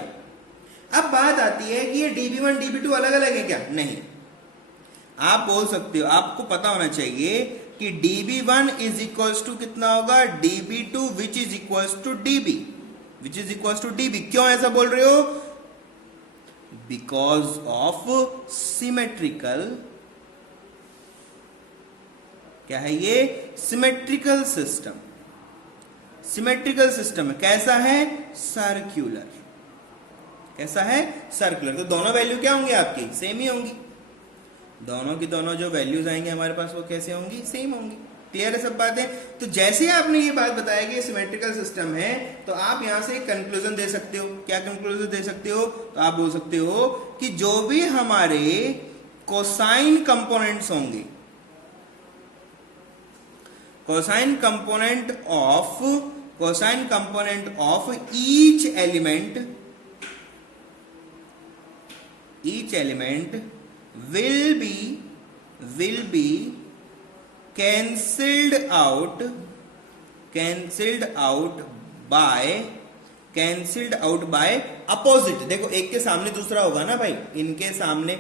अब बात आती है कि ये dB1 dB2 अलग अलग है क्या, नहीं। आप बोल सकते हो, आपको पता होना चाहिए कि dB1 इज इक्वल्स टू कितना होगा, dB2 which is equals to dB, which is equals to dB। क्यों ऐसा बोल रहे हो? बिकॉज ऑफ सिमेट्रिकल, क्या है ये, सिमेट्रिकल सिस्टम। सिमेट्रिकल सिस्टम कैसा है, सर्कुलर। कैसा है, सर्कुलर। तो दोनों वैल्यू क्या होंगी आपकी, सेम ही होंगी। दोनों की दोनों जो वैल्यूज आएंगे हमारे पास वो कैसे होंगी, सेम होंगी। क्लियर है सब बातें? तो जैसे ही आपने ये बात बताया कि सिमेट्रिकल सिस्टम है, तो आप यहां से एक कंक्लूजन दे सकते हो। क्या कंक्लूजन दे सकते हो? तो आप बोल सकते हो कि जो भी हमारे कोसाइन कंपोनेंट्स होंगे, cosine component of each element will be cancelled out by opposite. देखो एक के सामने दूसरा होगा ना भाई, इनके सामने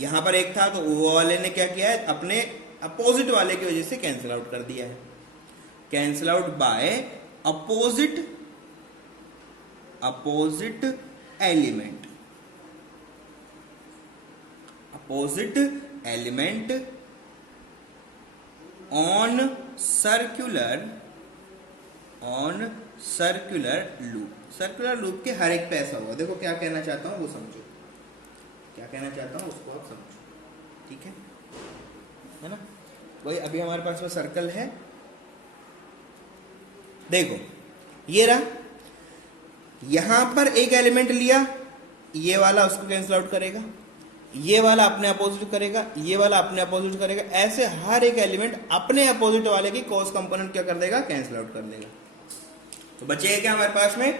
यहां पर एक था तो वो वाले ने क्या किया है, अपने अपोजिट वाले की वजह से कैंसिल आउट कर दिया है। Cancel out by opposite element on circular loop. Circular loop के हर एक पे ऐसा होगा। देखो क्या कहना चाहता हूं वो समझो, क्या कहना चाहता हूं उसको आप समझो, ठीक है ना? वही अभी हमारे पास वो सर्कल है, देखो ये रहा, यहां पर एक एलिमेंट लिया, ये वाला उसको कैंसिल आउट करेगा, ये वाला अपने अपोजिट करेगा, ये वाला अपने अपोजिट करेगा। ऐसे हर एक एलिमेंट अपने अपोजिट वाले की कॉस कंपोनेंट क्या कर देगा, कैंसिल आउट कर देगा। तो बचेगा क्या हमारे पास में,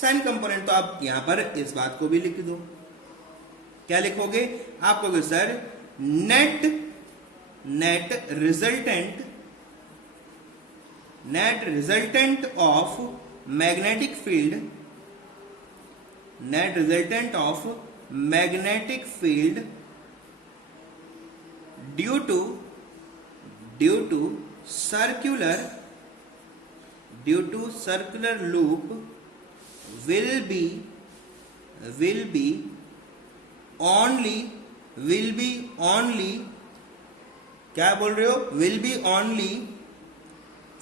साइन कंपोनेंट। तो आप यहां पर इस बात को भी लिख दो। क्या लिखोगे आप? कहोगे sir net resultant of magnetic field due to circular loop will be only क्या बोल रहे हो, will be only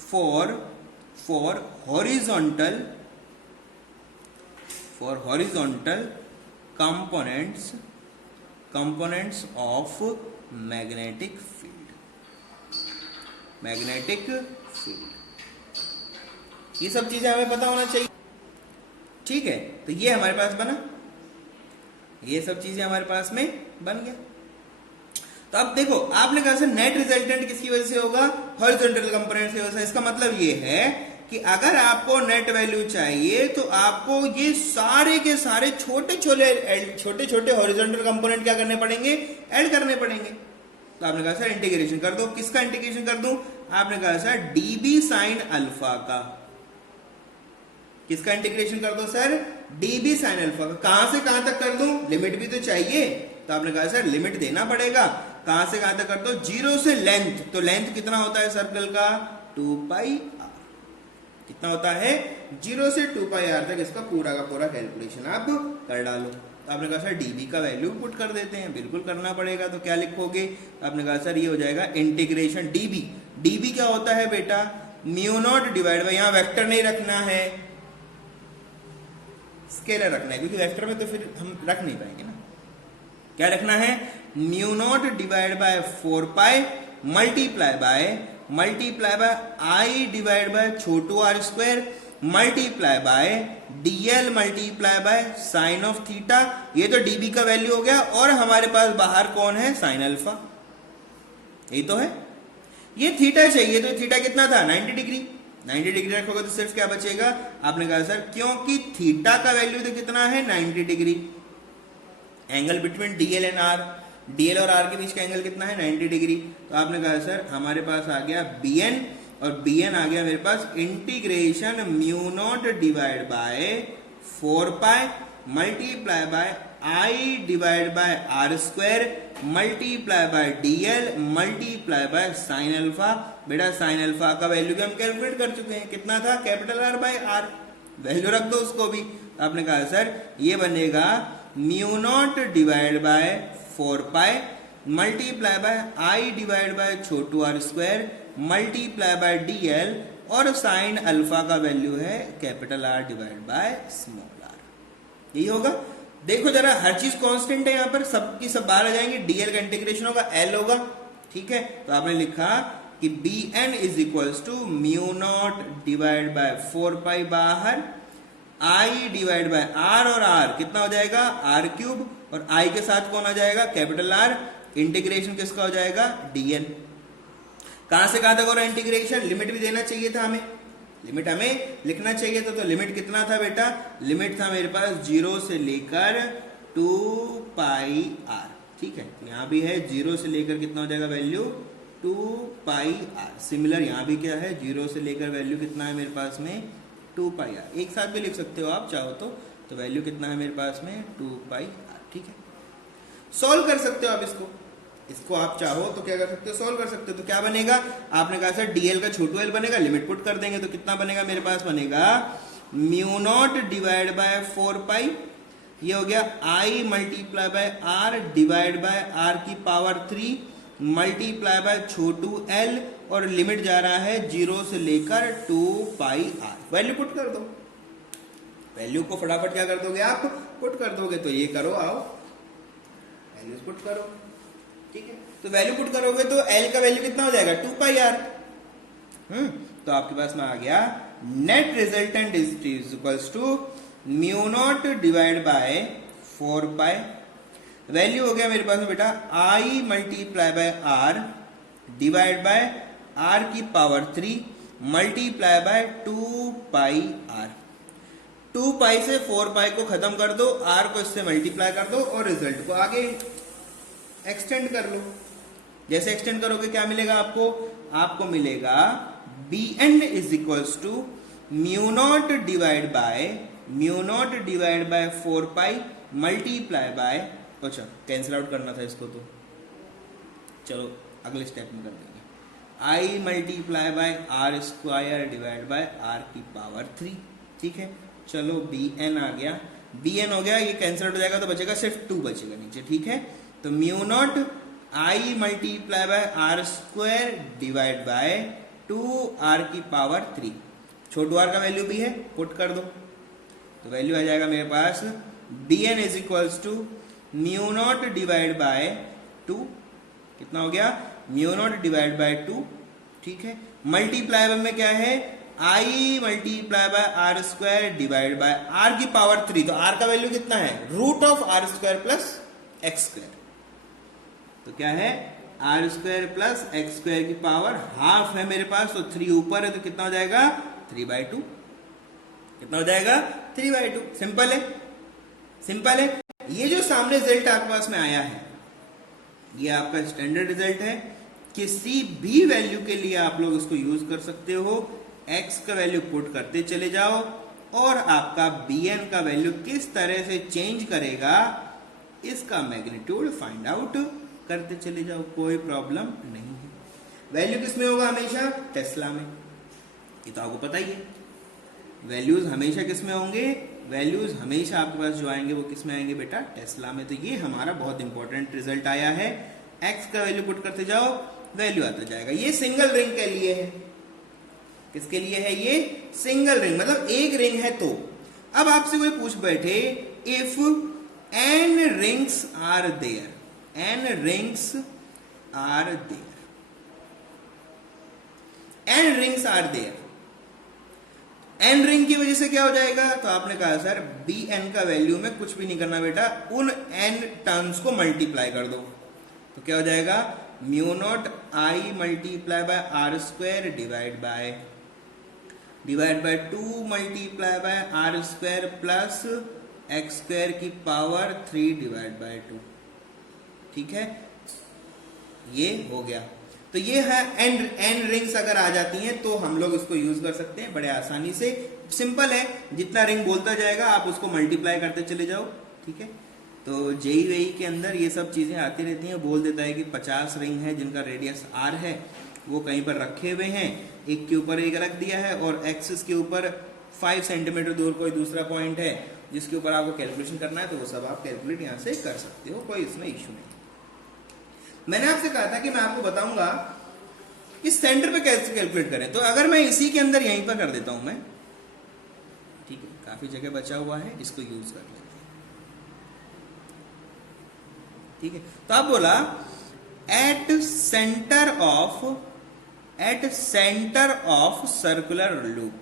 for horizontal components of magnetic field। ये सब चीजें हमें पता होना चाहिए, ठीक है? तो ये हमारे पास बना, ये सब चीजें हमारे पास में बन गया। तो अब देखो आपने कहा सर नेट रिजल्टेंट किसकी वजह से होगा, हॉरिजॉन्टल कंपोनेंट की वजह से। इसका मतलब ये है कि अगर आपको नेट वैल्यू चाहिए तो आपको ये सारे के सारे छोटे छोटे हॉरिजॉन्टल कंपोनेंट क्या करने पड़ेंगे, ऐड करने पड़ेंगे। तो आपने कहा सर इंटीग्रेशन कर दो। किसका इंटीग्रेशन कर दूं? आपने कहा सर डीबी साइन अल्फा का। किसका इंटीग्रेशन कर दो सर? डीबी साइन अल्फा का। कहां से कहां तक कर दूं, लिमिट भी तो चाहिए। तो आपने कहा सर लिमिट देना पड़ेगा। कहां से कहां तक कर दो? 0 से लेंथ। तो लेंथ कितना होता है सर्कल का, 2 पाई आर। कितना होता है, 0 से 2 पाई आर तक इसका पूरा का पूरा कैलकुलेशन आप कर डालो। तो आपने कहा सर डीबी का वैल्यू पुट कर देते हैं, बिल्कुल करना पड़ेगा। तो क्या लिखोगे? आपने कहा सर ये हो जाएगा इंटीग्रेशन डीबी। डीबी क्या होता है बेटा, म्यू नॉट डिवाइड बाई, यहां वेक्टर नहीं रखना है, स्केलर रखना है, क्योंकि वेक्टर में तो फिर हम रख नहीं पाएंगे ना। क्या रखना है, mu not divide by 4 pi multiply by I divide by छोटू R square multiply by DL multiply by sine of theta. ये तो डीबी का वैल्यू हो गया, और हमारे पास बाहर कौन है, साइन अल्फा। यही तो है। ये थीटा चाहिए, तो थीटा कितना था, 90 डिग्री। 90 डिग्री रखोगे तो सिर्फ क्या बचेगा? आपने कहा सर क्योंकि थीटा का वैल्यू तो कितना है, 90 degree. Angle between DL and R, DL और आर के बीच का एंगल कितना है, 90 डिग्री। तो आपने कहा सर हमारे पास आ गया bn, और bn आ गया मेरे पास integration mu not divide by 4 pi multiply by I divide by R square multiply by DL multiply by sine alpha. बेटा साइन अल्फा का वैल्यू भी हम कैलकुलेट कर चुके हैं, कितना था, capital R by R, value रख दो उसको भी। आपने कहा सर ये बनेगा mu not divide by 4 pi multiply by I divide by छोटू R square multiply by DL, और साइन अल्फा का वैल्यू है capital R divide by small R. यही होगा। देखो जरा हर चीज कांस्टेंट है, यहां पर सबकी सब बाहर आ जाएंगे, डीएल का इंटीग्रेशन होगा, एल होगा, ठीक है। तो आपने लिखा कि B N is equals to mu not divide by 4 pi बाहर, आई डिवाइड बाय आर, और आर कितना हो जाएगा आर क्यूब, और आई के साथ कौन आ जाएगा कैपिटल आर, इंटीग्रेशन किसका हो जाएगा डीएन। कहां से कहां तक हो रहा है इंटीग्रेशन, लिमिट भी देना चाहिए था हमें, लिमिट हमें लिखना चाहिए था। तो लिमिट कितना था बेटा, लिमिट था मेरे पास 0 से लेकर 2 पाई आर, ठीक है। यहां भी है 0 से लेकर कितना हो जाएगा वैल्यू 2 पाई आर। सिमिलर यहां भी क्या है 0 से लेकर वैल्यू कितना है मेरे पास में 2 पाई आर। एक साथ भी लिख सकते हो आप चाहो तो वैल्यू कितना है मेरे पास में 2 पाई आर, ठीक है। सॉल्व कर सकते हो आप इसको आप चाहो तो क्या कर सकते हो, सॉल्व कर सकते हो। तो क्या बनेगा, आपने कहा सर डीएल का छोटू एल बनेगा, लिमिट पुट कर देंगे तो कितना बनेगा मेरे पास, बनेगा mu not divide by 4 pi, ये हो गया I multiply by R divide by R की पावर 3 मल्टीप्लाई बाय छोटू एल, और लिमिट जा रहा है 0 से लेकर 2 पाई आर। वैल्यू पुट कर दो, वैल्यू को फटाफट क्या कर दोगे आप, पुट कर दोगे। तो ये करो, आओ वैल्यूज पुट करो, ठीक है। तो वैल्यू पुट करोगे तो एल का वैल्यू कितना हो जाएगा 2 पाई आर। तो आपके पास में आ गया net resultant is equals to mu not divide by 4 pi, value हो गया मेरे पास में बेटा I multiply by R divide by R की power 3 multiply by 2 pi R. 2 pi से 4 पाई को खत्म कर दो, आर को इससे मल्टीप्लाई कर दो, और रिजल्ट को आगे एक्सटेंड कर लो। जैसे एक्सटेंड करोगे क्या मिलेगा आपको, आपको मिलेगा B N is equals to mu not divide by 4 pi multiply by, अच्छा कैंसिल आउट करना था इसको, तो चलो अगले स्टेप में कर देंगे, I multiply by R square divide by R की पावर 3, ठीक है। चलो बी एन आ गया, बी एन हो गया, ये कैंसिल आउट हो जाएगा तो बचेगा सिर्फ 2 बचेगा नीचे, ठीक है। तो mu not I multiply by R square divide by 2 R की पावर 3, छोटू आर का वैल्यू भी है, पुट कर दो। तो वैल्यू आ जाएगा मेरे पास B N is equals to mu not divide by 2, कितना हो गया म्यू नॉट डिवाइड बाय 2, ठीक है। मल्टीप्लाई में क्या है I multiply by R square divide by R की पावर 3, तो आर का वैल्यू कितना है root of R square plus X square, तो क्या है R square plus X square की पावर हाफ है मेरे पास, तो 3 ऊपर है तो कितना हो जाएगा 3/2, कितना हो जाएगा 3/2। सिंपल है, सिंपल है। ये जो सामने रिजल्ट आपके पास में आया है ये आपका स्टैंडर्ड रिजल्ट है, किसी भी वैल्यू के लिए आप लोग इसको यूज कर सकते हो। x का वैल्यू पुट करते चले जाओ और आपका bn का वैल्यू किस तरह से चेंज करेगा इसका मैग्नीट्यूड फाइंड आउट करते चले जाओ, कोई प्रॉब्लम नहीं है। वैल्यू किसमें होगा हमेशा टेस्ला में, ये तो आपको पता ही है। वैल्यूज हमेशा किसमें होंगे, वैल्यूज हमेशा आपके पास जो आएंगे वो किसमें आएंगे बेटा टेस्ला में। तो ये हमारा बहुत इंपॉर्टेंट रिजल्ट आया है, x का वैल्यू पुट करते जाओ वैल्यू आता जाएगा। ये सिंगल रिंग के लिए है, किसके लिए है ये सिंगल रिंग, मतलब एक रिंग है। तो अब आपसे कोई पूछ बैठे if n rings are there, n rings are there, n rings are there, n ring की वजह से क्या हो जाएगा, तो आपने कहा सर bn का वैल्यू में कुछ भी नहीं करना बेटा, उन n टर्म्स को मल्टीप्लाई कर दो। तो क्या हो जाएगा mu not I multiply by R square divide by 2 multiply by R square plus X square की पावर 3 डिवाइड बाय 2, ठीक है। ये हो गया। तो ये है एन रिंग्स अगर आ जाती हैं तो हम लोग इसको यूज कर सकते हैं बड़े आसानी से। सिंपल है, जितना रिंग बोलता जाएगा आप उसको मल्टीप्लाई करते चले जाओ, ठीक है। तो जेई वेई के अंदर ये सब चीजें आती रहती हैं, बोल देता है कि 50 रिंग है जिनका रेडियस आर है, वो कहीं पर रखे हुए हैं, एक के ऊपर एक रख दिया है और एक्सिस के ऊपर 5 सेंटीमीटर दूर कोई दूसरा पॉइंट है जिसके ऊपर आपको कैलकुलेशन करना है, तो वो सब आप कैलकुलेट यहाँ से कर सकते हो, कोई इसमें इश्यू नहीं। मैंने आपसे कहा था कि मैं आपको बताऊंगा कि सेंटर पे कैसे कैलकुलेट करें, तो अगर मैं इसी के अंदर यहीं पर कर देता हूं मैं, ठीक है, काफी जगह बचा हुआ है, इसको यूज कर लेते हैं, ठीक है। तो आप बोला at centre of circular loop,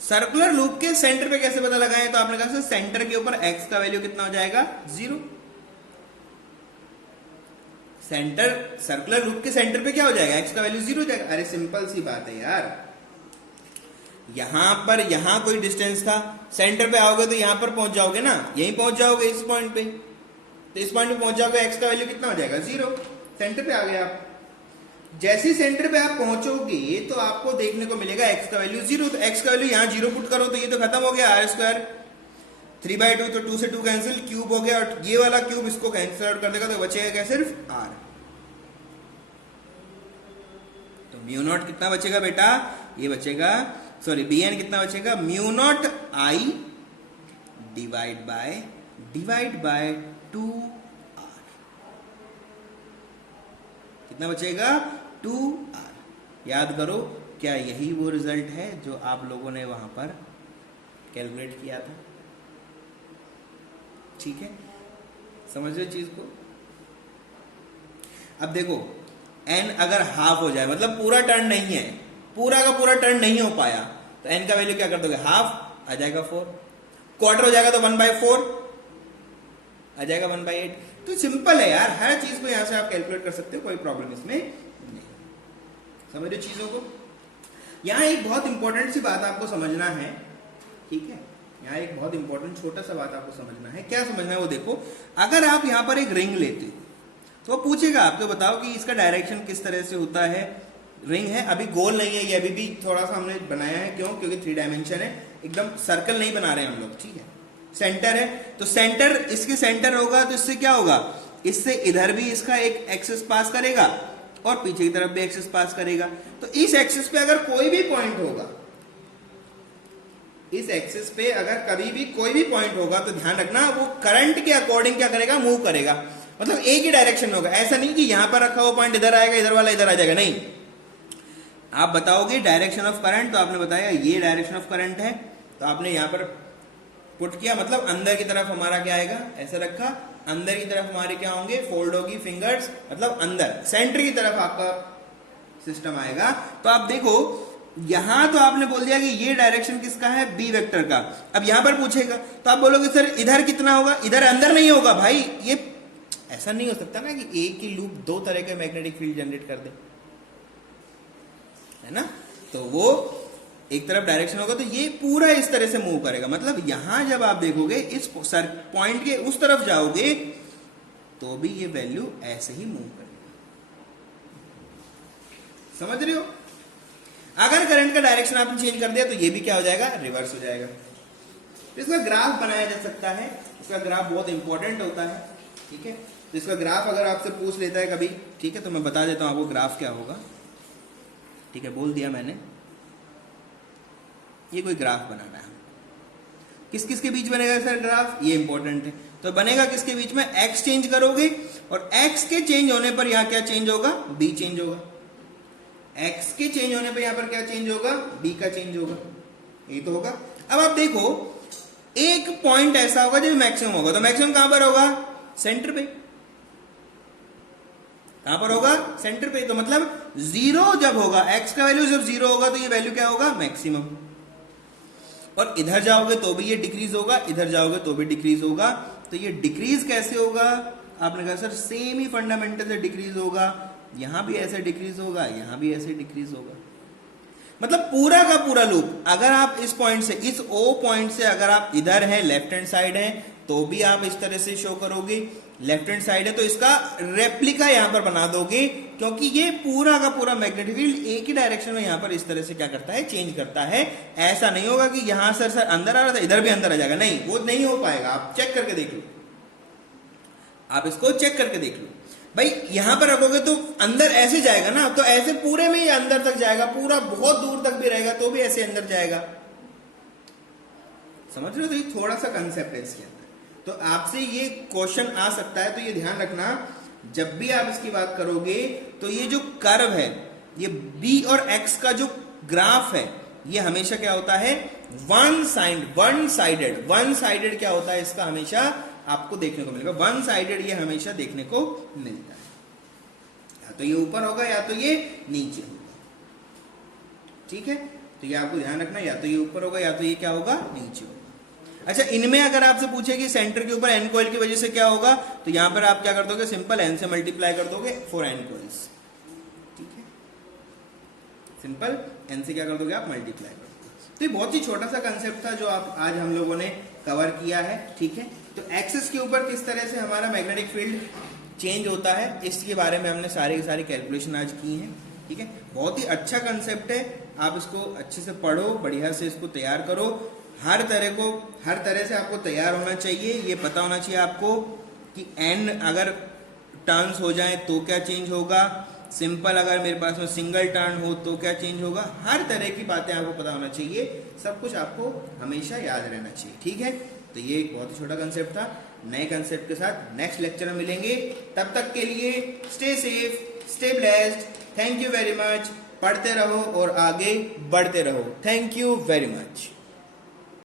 circular loop के सेंटर पे कैसे पता लगाएं, तो आपने कहा सेंटर के ऊपर x का वैल्यू कितना हो जाएगा 0। सेंटर सर्कुलर लूप के सेंटर पे क्या हो जाएगा, x का वैल्यू 0 हो जाएगा। अरे सिंपल सी बात है यार, यहां कोई डिस्टेंस था, सेंटर पे आओगे तो यहां पर पहुंच जाओगे ना, यहीं पहुंच जाओगे इस पॉइंट पे, तो इस पॉइंट पे पहुंच जाओगे, x का वैल्यू कितना हो जाएगा 0, सेंटर पे आ गए आप। जैसे सेंटर पे आप पहुंचोगे तो आपको देखने को मिलेगा x का वैल्यू 0, तो x का वैल्यू यहां 0 पुट करो तो ये तो खत्म हो गया, r स्क्वायर 3/2, तो 2 से 2 कैंसिल, क्यूब हो गया, और ये वाला क्यूब इसको कैंसिल आउट कर देगा, तो बचेगा क्या, सिर्फ r। तो म्यू नॉट कितना बचेगा बेटा, ये बचेगा, सॉरी bn कितना बचेगा, mu naught i divide by 2r, कितना बचेगा 2r। याद करो, क्या यही वो रिजल्ट है जो आप लोगों ने वहां पर कैलकुलेट किया था, ठीक है, समझ रहे चीज को। अब देखो n अगर हाफ हो जाए, मतलब पूरा टर्न नहीं है, पूरा का पूरा टर्न नहीं हो पाया, तो n का वैल्यू क्या कर दोगे, हाफ आ जाएगा 4, क्वार्टर हो जाएगा तो 1/4 आ जाएगा 1/8। तो सिंपल है यार, हर चीज को यहां से आप कैलकुलेट कर सकते हो, कोई प्रॉब्लम इसमें नहीं। समझ रहे चीजों को। यहां एक बहुत इंपॉर्टेंट सी बात आपको समझना है, ठीक है, यहाँ एक बहुत इंपॉर्टेंट छोटा सा बात आपको समझना है। क्या समझना है वो देखो, अगर आप यहाँ पर एक रिंग लेते हो तो वो पूछेगा आपको, बताओ कि इसका डायरेक्शन किस तरह से होता है। रिंग है, अभी गोल नहीं है ये, अभी भी थोड़ा सा हमने बनाया है, क्यों, क्योंकि 3 डायमेंशन है, एकदम सर्कल नहीं बना रहे हम लोग, ठीक है। सेंटर है, तो सेंटर, इसके सेंटर होगा तो इससे क्या होगा, इससे इधर भी इसका एक एक्सिस पास करेगा और पीछे की तरफ भी एक्सिस पास करेगा। तो इस एक्सिस पे अगर कोई भी पॉइंट होगा, इस एक्सिस पे अगर कभी भी कोई भी पॉइंट होगा, तो ध्यान रखना वो करंट के अकॉर्डिंग क्या करेगा, मूव करेगा, मतलब एक ही डायरेक्शन होगा। ऐसा नहीं कि यहां पर रखा हुआ पॉइंट इधर आएगा, इधर वाला इधर आ जाएगा, नहीं। आप बताओगे डायरेक्शन ऑफ करंट, तो आपने बताया ये डायरेक्शन ऑफ करंट है, तो आपने यहां पर पुट किया, मतलब अंदर की तरफ हमारा क्या आएगा, ऐसा रखा, अंदर की तरफ हमारे क्या होंगे, फोल्ड होगी फिंगर्स, मतलब अंदर सेंटर की तरफ आपका सिस्टम आएगा। तो आप देखो यहां तो आपने बोल दिया कि ये डायरेक्शन किसका है, बी वेक्टर का। अब यहां पर पूछेगा तो आप बोलोगे सर इधर कितना होगा, इधर अंदर नहीं होगा भाई, ये ऐसा नहीं हो सकता ना कि एक ही लूप 2 तरह के मैग्नेटिक फील्ड जनरेट कर दे, है ना। तो वो एक तरफ डायरेक्शन होगा तो ये पूरा इस तरह से मूव करेगा, मतलब यहां जब आप देखोगे इस पॉइंट के उस तरफ जाओगे तो भी ये वैल्यू ऐसे ही मूव करेगा। समझ रहे हो। अगर करंट का डायरेक्शन आपने चेंज कर दिया तो ये भी क्या हो जाएगा, रिवर्स हो जाएगा। तो इसका ग्राफ बनाया जा सकता है, इसका ग्राफ बहुत इंपॉर्टेंट होता है, ठीक है। तो इसका ग्राफ अगर आपसे पूछ लेता है कभी, ठीक है, तो मैं बता देता हूं आपको ग्राफ क्या होगा, ठीक है, बोल दिया मैंने। ये कोई ग्राफ बनाना है, किस किस के बीच बनेगा सर ग्राफ, ये इंपॉर्टेंट है। तो बनेगा किसके बीच में, x चेंज करोगे और x के चेंज होने पर यहां क्या चेंज होगा, b चेंज होगा। x के चेंज होने पर यहां पर क्या चेंज होगा, b का चेंज होगा, ये तो होगा। अब आप देखो एक पॉइंट ऐसा होगा जो मैक्सिमम होगा, तो मैक्सिमम कहां पर होगा, सेंटर पे। कहां पर होगा, सेंटर पे। तो मतलब 0 जब होगा, x का वैल्यू जब 0 होगा तो ये वैल्यू क्या होगा, मैक्सिमम। और इधर जाओगे तो भी ये डिक्रीज होगा, इधर जाओगे तो भी डिक्रीज होगा। तो ये डिक्रीज कैसे होगा, आपने कहा सर सेम ही फंडामेंटल से डिक्रीज होगा, यहां भी ऐसे डिक्रीज होगा, यहां भी ऐसे डिक्रीज होगा। मतलब पूरा का पूरा लूप, अगर आप इस पॉइंट से, इस O पॉइंट से अगर आप इधर है, लेफ्ट हैंड साइड है, तो भी आप इस तरह से शो करोगे। लेफ्ट हैंड साइड है तो इसका रेप्लिका यहां पर बना दोगे, क्योंकि ये पूरा का पूरा मैग्नेटिक फील्ड एक ही डायरेक्शन में यहां पर इस तरह से क्या करता है, चेंज करता है। ऐसा नहीं होगा कि यहां सर अंदर आ रहा था इधर भी अंदर आ जाएगा, नहीं, वो नहीं हो पाएगा। आप चेक करके देख लो, आप इसको चेक करके देख लो भाई। यहां पर रखोगे तो अंदर ऐसे जाएगा ना, तो ऐसे पूरे में ही अंदर तक जाएगा, पूरा बहुत दूर तक भी रहेगा तो भी ऐसे अंदर जाएगा। समझ रहे हो? तो ये थोड़ा सा कंसेप्ट है इसके अंदर। तो आपसे ये क्वेश्चन आ सकता है, तो ये ध्यान रखना जब भी आप इसकी बात करोगे। तो ये जो कर्व है, ये बी और एक्स का जो ग्राफ है, ये हमेशा क्या होता है, वन साइडेड क्या होता है इसका, हमेशा आपको देखने को मिलेगा। वन साइडेड ये हमेशा देखने को मिलता है, या तो ये ऊपर होगा या तो ये नीचे होगा। ठीक है, तो ये आपको ध्यान रखना, या तो ये ऊपर होगा या तो ये क्या होगा, नीचे होगा। अच्छा, इनमें अगर आपसे पूछे कि सेंटर के ऊपर एन कॉइल की वजह से क्या होगा, तो यहां पर आप क्या कर दोगे, सिंपल एन से मल्टीप्लाई कर दोगे फॉर एन कॉइल्स। ठीक है, सिंपल एन से क्या कर दोगे आप, मल्टीप्लाई कर दोगे। तो ये बहुत ही छोटा सा कंसेप्ट था जो आप आज हम लोगों ने कवर किया है। ठीक है, तो एक्सिस के ऊपर किस तरह से हमारा मैग्नेटिक फील्ड चेंज होता है, इसके बारे में हमने सारी कैलकुलेशन आज की हैं। ठीक है, बहुत ही अच्छा कंसेप्ट है, आप इसको अच्छे से पढ़ो, बढ़िया से इसको तैयार करो। हर तरह से आपको तैयार होना चाहिए। ये पता होना चाहिए आपको कि एन अगर टर्न्स हो जाए तो क्या चेंज होगा, सिंपल अगर मेरे पास में सिंगल टर्न हो तो क्या चेंज होगा, हर तरह की बातें आपको पता होना चाहिए। सब कुछ आपको हमेशा याद रहना चाहिए। ठीक है, तो ये एक बहुत ही छोटा कंसेप्ट था। नए कंसेप्ट के साथ नेक्स्ट लेक्चर में मिलेंगे। तब तक के लिए stay safe, stay blessed. Thank you very much. पढ़ते रहो और आगे बढ़ते रहो। Thank you very much.